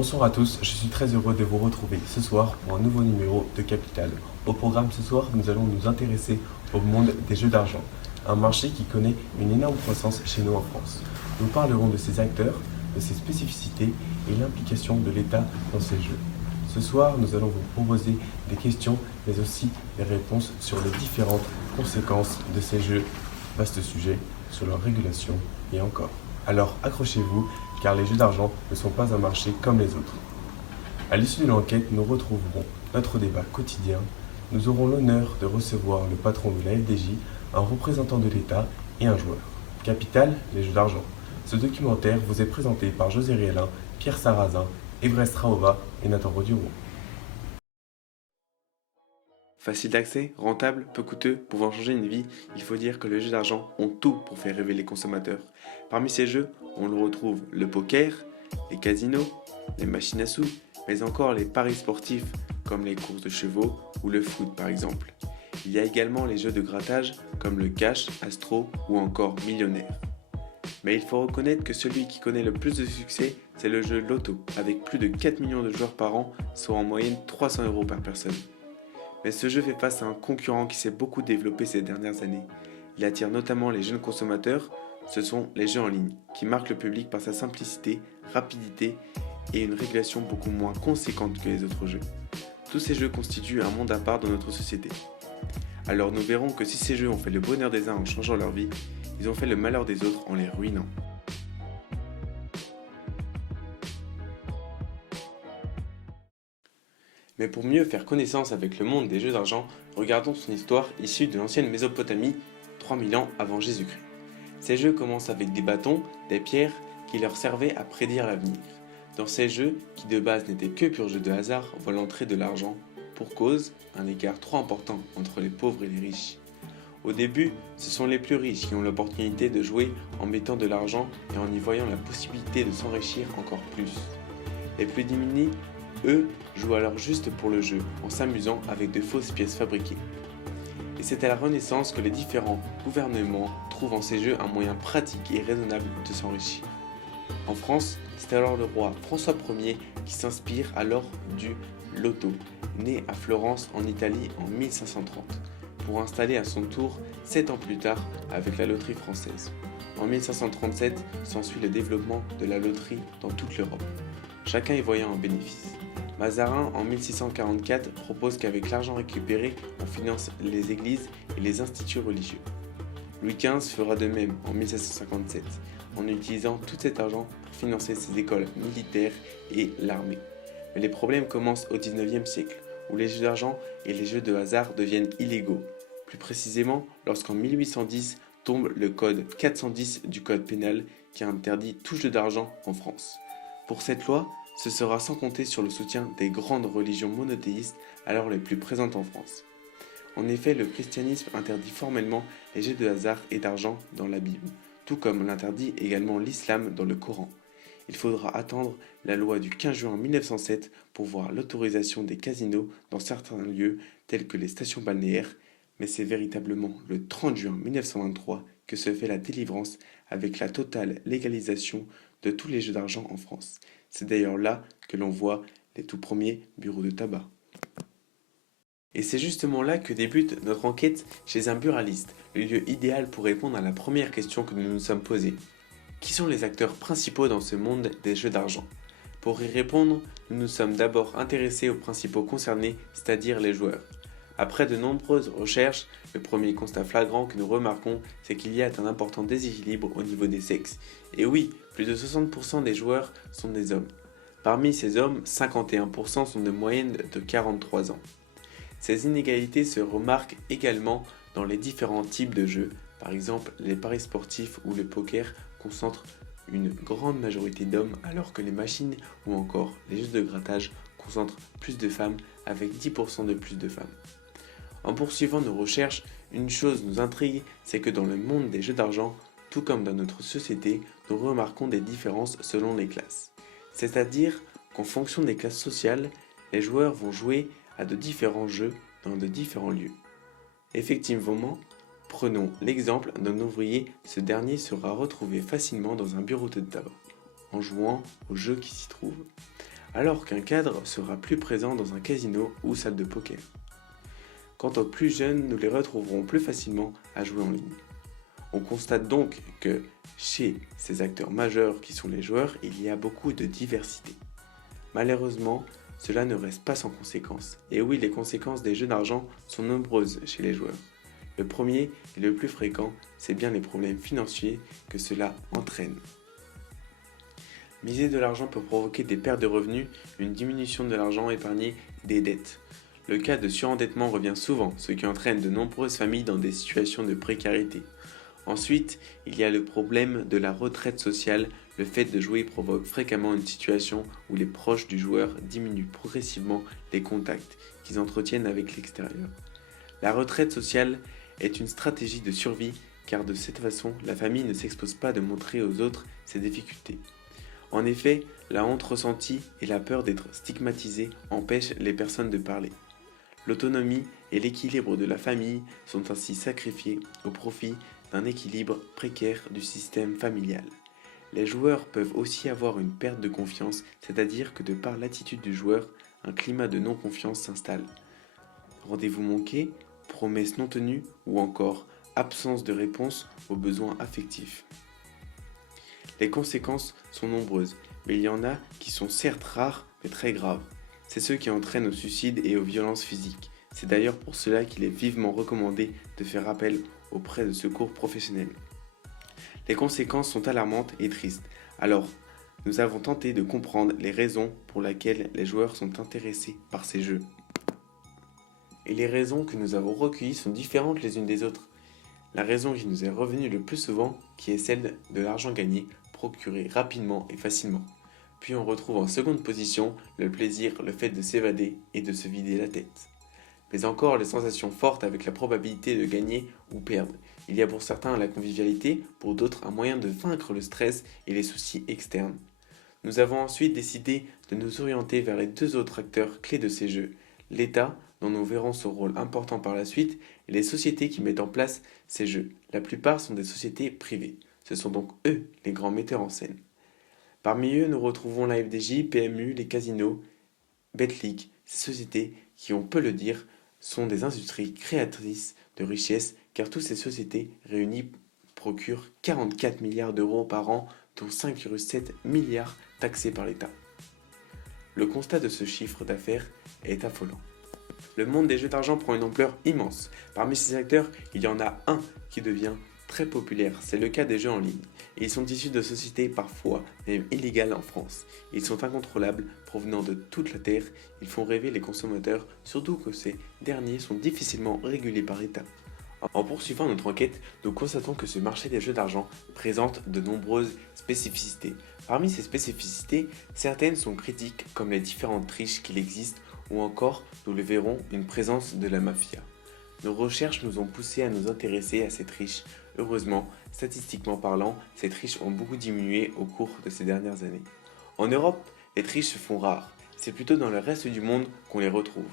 Bonsoir à tous, je suis très heureux de vous retrouver ce soir pour un nouveau numéro de Capital. Au programme ce soir, nous allons nous intéresser au monde des jeux d'argent, un marché qui connaît une énorme croissance chez nous en France. Nous parlerons de ses acteurs, de ses spécificités et l'implication de l'État dans ces jeux. Ce soir, nous allons vous proposer des questions, mais aussi des réponses sur les différentes conséquences de ces jeux. Vaste sujet sur leur régulation et encore. Alors accrochez-vous, car les jeux d'argent ne sont pas un marché comme les autres. À l'issue de l'enquête, nous retrouverons notre débat quotidien. Nous aurons l'honneur de recevoir le patron de la FDJ, un représentant de l'État et un joueur. Capital, les jeux d'argent. Ce documentaire vous est présenté par José Rielin, Pierre Sarrazin, Everest Raova et Nathan Roduro. Facile d'accès, rentable, peu coûteux, pouvant changer une vie, il faut dire que les jeux d'argent ont tout pour faire rêver les consommateurs. Parmi ces jeux, on le retrouve le poker, les casinos, les machines à sous, mais encore les paris sportifs comme les courses de chevaux ou le foot par exemple. Il y a également les jeux de grattage comme le cash, astro ou encore millionnaire. Mais il faut reconnaître que celui qui connaît le plus de succès, c'est le jeu Loto, avec plus de 4 millions de joueurs par an, soit en moyenne 300 € par personne. Mais ce jeu fait face à un concurrent qui s'est beaucoup développé ces dernières années. Il attire notamment les jeunes consommateurs, ce sont les jeux en ligne, qui marquent le public par sa simplicité, rapidité et une régulation beaucoup moins conséquente que les autres jeux. Tous ces jeux constituent un monde à part dans notre société. Alors nous verrons que si ces jeux ont fait le bonheur des uns en changeant leur vie, ils ont fait le malheur des autres en les ruinant. Mais pour mieux faire connaissance avec le monde des jeux d'argent, regardons son histoire issue de l'ancienne Mésopotamie, 3000 ans avant Jésus-Christ. Ces jeux commencent avec des bâtons, des pierres, qui leur servaient à prédire l'avenir. Dans ces jeux, qui de base n'étaient que purs jeux de hasard, voit l'entrée de l'argent, pour cause, un écart trop important entre les pauvres et les riches. Au début, ce sont les plus riches qui ont l'opportunité de jouer en mettant de l'argent et en y voyant la possibilité de s'enrichir encore plus. Les plus démunis, eux, jouent alors juste pour le jeu, en s'amusant avec de fausses pièces fabriquées. Et c'est à la Renaissance que les différents gouvernements trouvent en ces jeux un moyen pratique et raisonnable de s'enrichir. En France, c'est alors le roi François Ier qui s'inspire alors du loto, né à Florence en Italie en 1530, pour installer à son tour 7 ans plus tard avec la loterie française. En 1537 s'ensuit le développement de la loterie dans toute l'Europe, chacun y voyant un bénéfice. Mazarin, en 1644, propose qu'avec l'argent récupéré, on finance les églises et les instituts religieux. Louis XV fera de même en 1757, en utilisant tout cet argent pour financer ses écoles militaires et l'armée. Mais les problèmes commencent au XIXe siècle, où les jeux d'argent et les jeux de hasard deviennent illégaux. Plus précisément, lorsqu'en 1810 tombe le code 410 du code pénal qui interdit tout jeu d'argent en France. Pour cette loi, ce sera sans compter sur le soutien des grandes religions monothéistes alors les plus présentes en France. En effet, le christianisme interdit formellement les jeux de hasard et d'argent dans la Bible, tout comme l'interdit également l'islam dans le Coran. Il faudra attendre la loi du 15 juin 1907 pour voir l'autorisation des casinos dans certains lieux tels que les stations balnéaires, mais c'est véritablement le 30 juin 1923 que se fait la délivrance avec la totale légalisation de tous les jeux d'argent en France. C'est d'ailleurs là que l'on voit les tout premiers bureaux de tabac. Et c'est justement là que débute notre enquête chez un buraliste, le lieu idéal pour répondre à la première question que nous nous sommes posée. Qui sont les acteurs principaux dans ce monde des jeux d'argent? Pour y répondre, nous nous sommes d'abord intéressés aux principaux concernés, c'est-à-dire les joueurs. Après de nombreuses recherches, le premier constat flagrant que nous remarquons, c'est qu'il y a un important déséquilibre au niveau des sexes. Et oui, plus de 60% des joueurs sont des hommes. Parmi ces hommes, 51% sont de moyenne de 43 ans. Ces inégalités se remarquent également dans les différents types de jeux. Par exemple, les paris sportifs ou le poker concentrent une grande majorité d'hommes alors que les machines ou encore les jeux de grattage concentrent plus de femmes avec 10% de plus de femmes. En poursuivant nos recherches, une chose nous intrigue, c'est que dans le monde des jeux d'argent, tout comme dans notre société, nous remarquons des différences selon les classes. C'est-à-dire qu'en fonction des classes sociales, les joueurs vont jouer à de différents jeux dans de différents lieux. Effectivement, prenons l'exemple d'un ouvrier, ce dernier sera retrouvé facilement dans un bureau de tabac, en jouant aux jeux qui s'y trouvent. alors qu'un cadre sera plus présent dans un casino ou salle de poker. Quant aux plus jeunes, nous les retrouverons plus facilement à jouer en ligne. On constate donc que chez ces acteurs majeurs qui sont les joueurs, il y a beaucoup de diversité. Malheureusement, cela ne reste pas sans conséquences. Et oui, les conséquences des jeux d'argent sont nombreuses chez les joueurs. Le premier et le plus fréquent, c'est bien les problèmes financiers que cela entraîne. Miser de l'argent peut provoquer des pertes de revenus, une diminution de l'argent épargné et des dettes. Le cas de surendettement revient souvent, ce qui entraîne de nombreuses familles dans des situations de précarité. Ensuite, il y a le problème de la retraite sociale. Le fait de jouer provoque fréquemment une situation où les proches du joueur diminuent progressivement les contacts qu'ils entretiennent avec l'extérieur. La retraite sociale est une stratégie de survie car de cette façon, la famille ne s'expose pas de montrer aux autres ses difficultés. En effet, la honte ressentie et la peur d'être stigmatisé empêchent les personnes de parler. L'autonomie et l'équilibre de la famille sont ainsi sacrifiés au profit d'un équilibre précaire du système familial. Les joueurs peuvent aussi avoir une perte de confiance, c'est-à-dire que de par l'attitude du joueur, un climat de non-confiance s'installe. Rendez-vous manqué, promesses non tenues ou encore absence de réponse aux besoins affectifs. Les conséquences sont nombreuses, mais il y en a qui sont certes rares mais très graves. C'est ceux qui entraînent au suicide et aux violences physiques. C'est d'ailleurs pour cela qu'il est vivement recommandé de faire appel auprès de secours professionnels. Les conséquences sont alarmantes et tristes. Alors, nous avons tenté de comprendre les raisons pour lesquelles les joueurs sont intéressés par ces jeux. Et les raisons que nous avons recueillies sont différentes les unes des autres. La raison qui nous est revenue le plus souvent, qui est celle de l'argent gagné, procuré rapidement et facilement. Puis on retrouve en seconde position le plaisir, le fait de s'évader et de se vider la tête. Mais encore les sensations fortes avec la probabilité de gagner ou perdre. Il y a pour certains la convivialité, pour d'autres un moyen de vaincre le stress et les soucis externes. Nous avons ensuite décidé de nous orienter vers les deux autres acteurs clés de ces jeux, l'État, dont nous verrons son rôle important par la suite, et les sociétés qui mettent en place ces jeux. La plupart sont des sociétés privées. Ce sont donc eux les grands metteurs en scène. Parmi eux, nous retrouvons la FDJ, PMU, les casinos, Betclic, ces sociétés qui, on peut le dire, sont des industries créatrices de richesses car toutes ces sociétés réunies procurent 44 milliards d'euros par an, dont 5,7 milliards taxés par l'État. Le constat de ce chiffre d'affaires est affolant. Le monde des jeux d'argent prend une ampleur immense. Parmi ces acteurs, il y en a un qui devient très populaire, c'est le cas des jeux en ligne. Ils sont issus de sociétés parfois même illégales en France. Ils sont incontrôlables, provenant de toute la Terre, ils font rêver les consommateurs, surtout que ces derniers sont difficilement régulés par l'État. En poursuivant notre enquête, nous constatons que ce marché des jeux d'argent présente de nombreuses spécificités. Parmi ces spécificités, certaines sont critiques comme les différentes triches qu'il existe ou encore, nous le verrons, une présence de la mafia. Nos recherches nous ont poussé à nous intéresser à ces triches. Heureusement, statistiquement parlant, ces triches ont beaucoup diminué au cours de ces dernières années. En Europe, les triches se font rares. C'est plutôt dans le reste du monde qu'on les retrouve.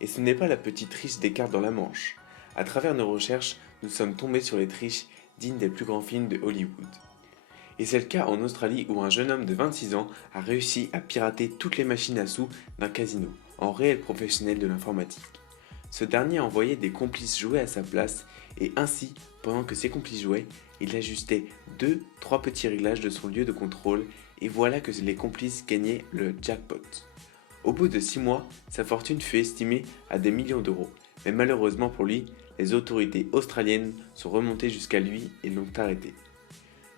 Et ce n'est pas la petite triche des cartes dans la manche. À travers nos recherches, nous sommes tombés sur les triches dignes des plus grands films de Hollywood. Et c'est le cas en Australie où un jeune homme de 26 ans a réussi à pirater toutes les machines à sous d'un casino, en réel professionnel de l'informatique. Ce dernier envoyait des complices jouer à sa place et ainsi, pendant que ses complices jouaient, il ajustait 2-3 petits réglages de son lieu de contrôle et voilà que les complices gagnaient le jackpot. Au bout de 6 mois, sa fortune fut estimée à des millions d'euros, mais malheureusement pour lui, les autorités australiennes sont remontées jusqu'à lui et l'ont arrêté.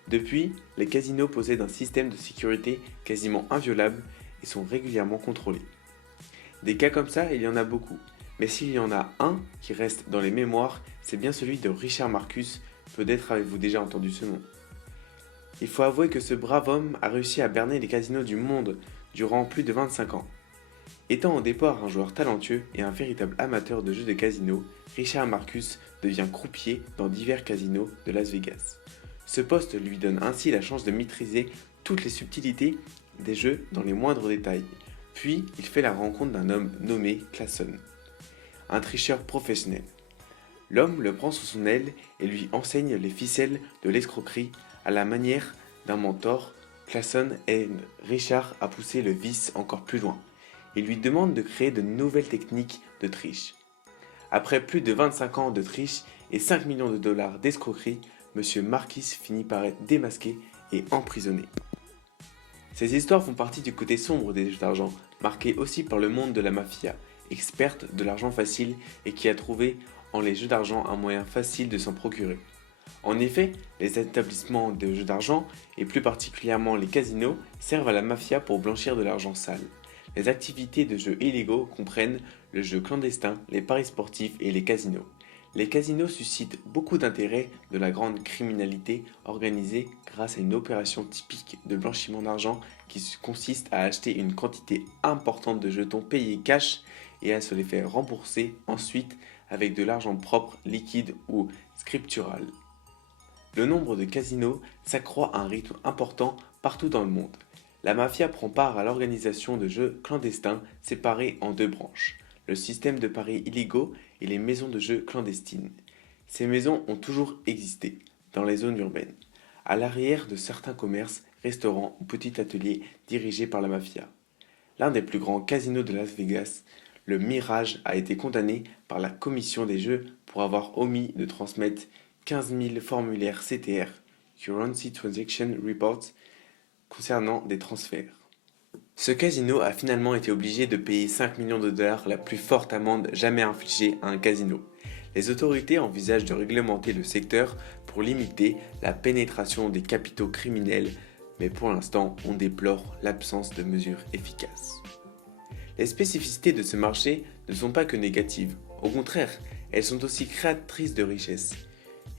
Depuis, les casinos possèdent un système de sécurité quasiment inviolable et sont régulièrement contrôlés. Des cas comme ça, il y en a beaucoup. Mais s'il y en a un qui reste dans les mémoires, c'est bien celui de Richard Marcus, peut-être avez-vous déjà entendu ce nom. Il faut avouer que ce brave homme a réussi à berner les casinos du monde durant plus de 25 ans. Étant au départ un joueur talentueux et un véritable amateur de jeux de casino, Richard Marcus devient croupier dans divers casinos de Las Vegas. Ce poste lui donne ainsi la chance de maîtriser toutes les subtilités des jeux dans les moindres détails. Puis, il fait la rencontre d'un homme nommé Clason, un tricheur professionnel. L'homme le prend sous son aile et lui enseigne les ficelles de l'escroquerie à la manière d'un mentor. Claesson aide Richard à pousser le vice encore plus loin. Il lui demande de créer de nouvelles techniques de triche. Après plus de 25 ans de triche et 5 millions de dollars d'escroquerie, M. Marquis finit par être démasqué et emprisonné. Ces histoires font partie du côté sombre des jeux d'argent, marqué aussi par le monde de la mafia, experte de l'argent facile et qui a trouvé en les jeux d'argent un moyen facile de s'en procurer. En effet, les établissements de jeux d'argent, et plus particulièrement les casinos, servent à la mafia pour blanchir de l'argent sale. Les activités de jeux illégaux comprennent le jeu clandestin, les paris sportifs et les casinos. Les casinos suscitent beaucoup d'intérêt de la grande criminalité organisée grâce à une opération typique de blanchiment d'argent qui consiste à acheter une quantité importante de jetons payés cash et à se les faire rembourser ensuite avec de l'argent propre, liquide ou scriptural. Le nombre de casinos s'accroît à un rythme important partout dans le monde. La mafia prend part à l'organisation de jeux clandestins séparés en deux branches, le système de paris illégaux et les maisons de jeux clandestines. Ces maisons ont toujours existé, dans les zones urbaines, à l'arrière de certains commerces, restaurants ou petits ateliers dirigés par la mafia. L'un des plus grands casinos de Las Vegas, le Mirage, a été condamné par la commission des jeux pour avoir omis de transmettre 15 000 formulaires CTR, Currency Transaction Reports, concernant des transferts. Ce casino a finalement été obligé de payer 5 millions de dollars, la plus forte amende jamais infligée à un casino. Les autorités envisagent de réglementer le secteur pour limiter la pénétration des capitaux criminels, mais pour l'instant, on déplore l'absence de mesures efficaces. Les spécificités de ce marché ne sont pas que négatives, au contraire, elles sont aussi créatrices de richesses.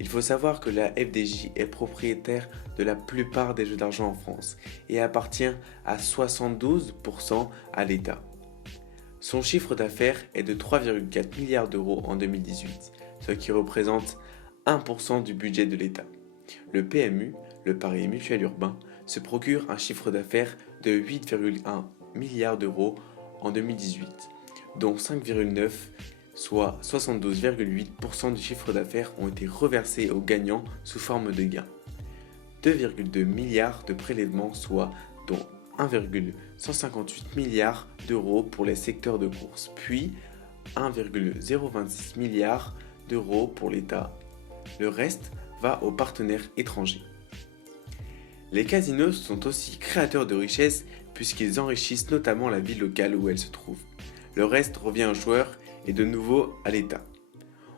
Il faut savoir que la FDJ est propriétaire de la plupart des jeux d'argent en France et appartient à 72% à l'État. Son chiffre d'affaires est de 3,4 milliards d'euros en 2018, ce qui représente 1% du budget de l'État. Le PMU, le Paris Mutuel Urbain, se procure un chiffre d'affaires de 8,1 milliards d'euros en 2018, dont 5,9 soit 72,8% du chiffre d'affaires ont été reversés aux gagnants sous forme de gains. 2,2 milliards de prélèvements, soit dont 1,158 milliards d'euros pour les secteurs de course, puis 1,026 milliards d'euros pour l'État. Le reste va aux partenaires étrangers. Les casinos sont aussi créateurs de richesses puisqu'ils enrichissent notamment la ville locale où elles se trouvent. Le reste revient aux joueurs et de nouveau à l'État.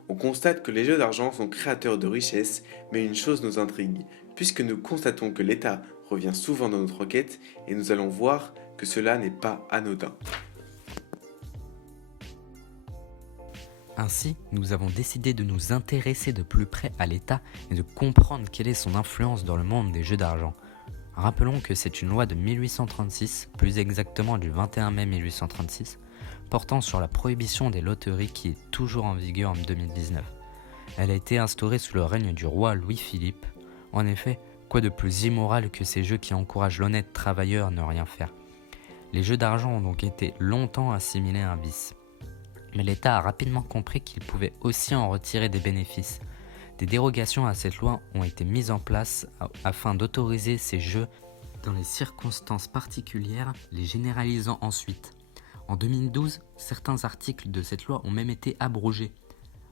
On constate que les jeux d'argent sont créateurs de richesses, mais une chose nous intrigue, puisque nous constatons que l'État revient souvent dans notre enquête et nous allons voir que cela n'est pas anodin. Ainsi, nous avons décidé de nous intéresser de plus près à l'État et de comprendre quelle est son influence dans le monde des jeux d'argent. Rappelons que c'est une loi de 1836, plus exactement du 21 mai 1836, portant sur la prohibition des loteries qui est toujours en vigueur en 2019. Elle a été instaurée sous le règne du roi Louis-Philippe. En effet, quoi de plus immoral que ces jeux qui encouragent l'honnête travailleur à ne rien faire. Les jeux d'argent ont donc été longtemps assimilés à un vice. Mais l'État a rapidement compris qu'il pouvait aussi en retirer des bénéfices. Des dérogations à cette loi ont été mises en place afin d'autoriser ces jeux dans les circonstances particulières, les généralisant ensuite. En 2012, certains articles de cette loi ont même été abrogés.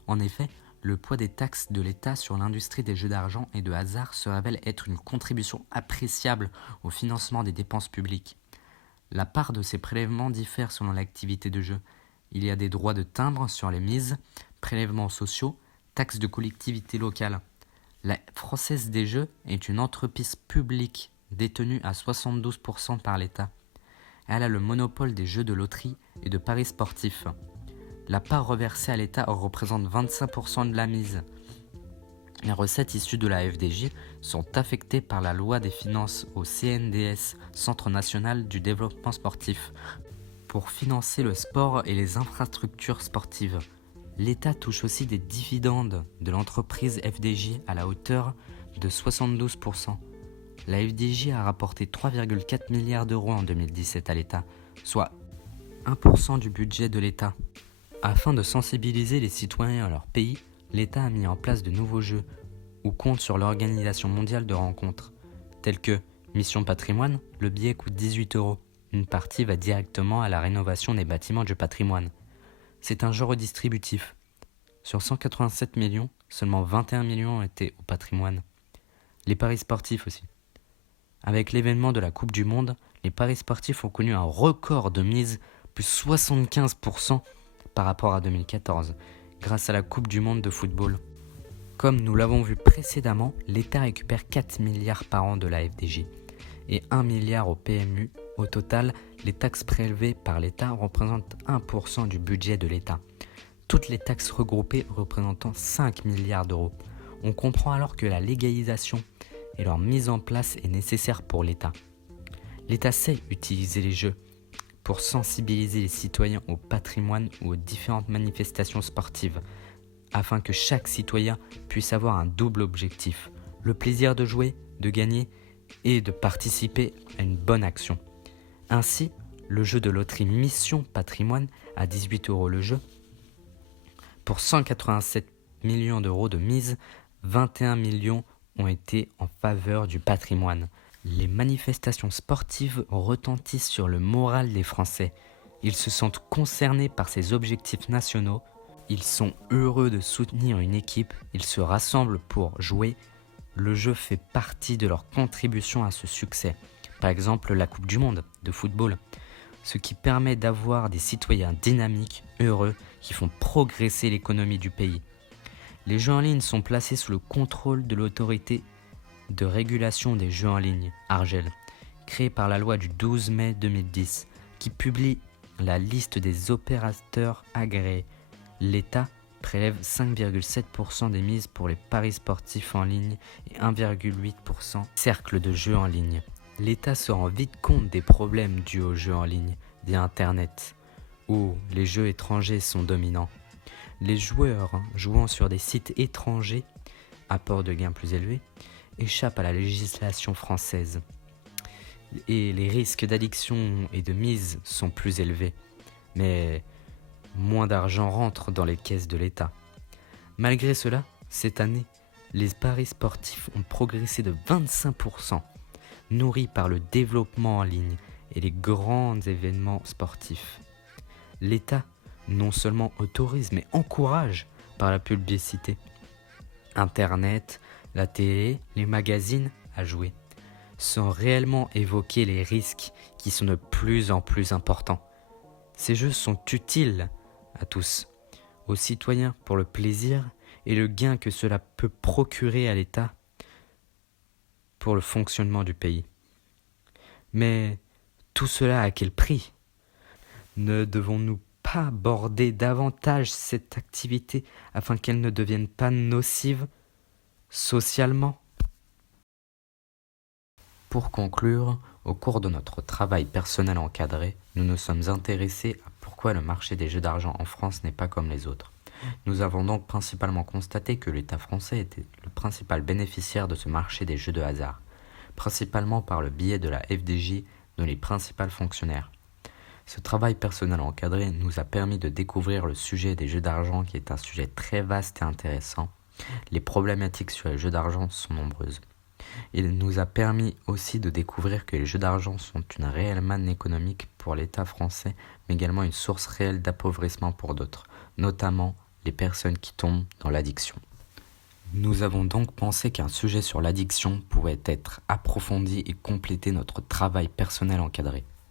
En effet, le poids des taxes de l'État sur l'industrie des jeux d'argent et de hasard se révèle être une contribution appréciable au financement des dépenses publiques. La part de ces prélèvements diffère selon l'activité de jeu. Il y a des droits de timbre sur les mises, prélèvements sociaux, taxes de collectivité locale. La Française des Jeux est une entreprise publique détenue à 72% par l'État. Elle a le monopole des jeux de loterie et de paris sportifs. La part reversée à l'État représente 25% de la mise. Les recettes issues de la FDJ sont affectées par la loi des finances au CNDS, Centre national du développement sportif, pour financer le sport et les infrastructures sportives. L'État touche aussi des dividendes de l'entreprise FDJ à la hauteur de 72%. La FDJ a rapporté 3,4 milliards d'euros en 2017 à l'État, soit 1% du budget de l'État. Afin de sensibiliser les citoyens à leur pays, l'État a mis en place de nouveaux jeux ou compte sur l'Organisation mondiale de rencontres, tels que Mission patrimoine, le billet coûte 18 €. Une partie va directement à la rénovation des bâtiments du patrimoine. C'est un jeu redistributif. Sur 187 millions, seulement 21 millions ont été au patrimoine. Les paris sportifs aussi. Avec l'événement de la Coupe du Monde, les paris sportifs ont connu un record de mise, plus 75% par rapport à 2014, grâce à la Coupe du Monde de football. Comme nous l'avons vu précédemment, l'État récupère 4 milliards par an de la FDJ et 1 milliard au PMU. Au total, les taxes prélevées par l'État représentent 1% du budget de l'État. Toutes les taxes regroupées représentant 5 milliards d'euros. On comprend alors que la légalisation et leur mise en place est nécessaire pour l'État. L'État sait utiliser les jeux pour sensibiliser les citoyens au patrimoine ou aux différentes manifestations sportives, afin que chaque citoyen puisse avoir un double objectif, le plaisir de jouer, de gagner et de participer à une bonne action. Ainsi, le jeu de loterie Mission Patrimoine à 18 € le jeu, pour 187 millions d'euros de mise, 21 millions ont été en faveur du patrimoine. Les manifestations sportives retentissent sur le moral des Français. Ils se sentent concernés par ces objectifs nationaux. Ils sont heureux de soutenir une équipe. Ils se rassemblent pour jouer. Le jeu fait partie de leur contribution à ce succès. Par exemple, la Coupe du Monde de football. Ce qui permet d'avoir des citoyens dynamiques, heureux, qui font progresser l'économie du pays. Les jeux en ligne sont placés sous le contrôle de l'autorité de régulation des jeux en ligne, Argel, créée par la loi du 12 mai 2010, qui publie la liste des opérateurs agréés. L'État prélève 5,7% des mises pour les paris sportifs en ligne et 1,8% cercles de jeux en ligne. L'État se rend vite compte des problèmes dus aux jeux en ligne, via Internet, où les jeux étrangers sont dominants. Les joueurs jouant sur des sites étrangers, apport de gains plus élevés, échappent à la législation française. Et les risques d'addiction et de mise sont plus élevés. Mais moins d'argent rentre dans les caisses de l'État. Malgré cela, cette année, les paris sportifs ont progressé de 25%, nourris par le développement en ligne et les grands événements sportifs. L'État non seulement autorise mais encourage par la publicité. Internet, la télé, les magazines à jouer, sans réellement évoquer les risques qui sont de plus en plus importants. Ces jeux sont utiles à tous, aux citoyens pour le plaisir et le gain que cela peut procurer à l'État pour le fonctionnement du pays. Mais tout cela à quel prix ? Ne devons-nous pas aborder davantage cette activité afin qu'elle ne devienne pas nocive socialement ? Pour conclure, au cours de notre travail personnel encadré, nous nous sommes intéressés à pourquoi le marché des jeux d'argent en France n'est pas comme les autres. Nous avons donc principalement constaté que l'État français était le principal bénéficiaire de ce marché des jeux de hasard, principalement par le biais de la FDJ dont les principaux fonctionnaires. Ce travail personnel encadré nous a permis de découvrir le sujet des jeux d'argent qui est un sujet très vaste et intéressant. Les problématiques sur les jeux d'argent sont nombreuses. Il nous a permis aussi de découvrir que les jeux d'argent sont une réelle manne économique pour l'État français, mais également une source réelle d'appauvrissement pour d'autres, notamment les personnes qui tombent dans l'addiction. Nous avons donc pensé qu'un sujet sur l'addiction pouvait être approfondi et compléter notre travail personnel encadré.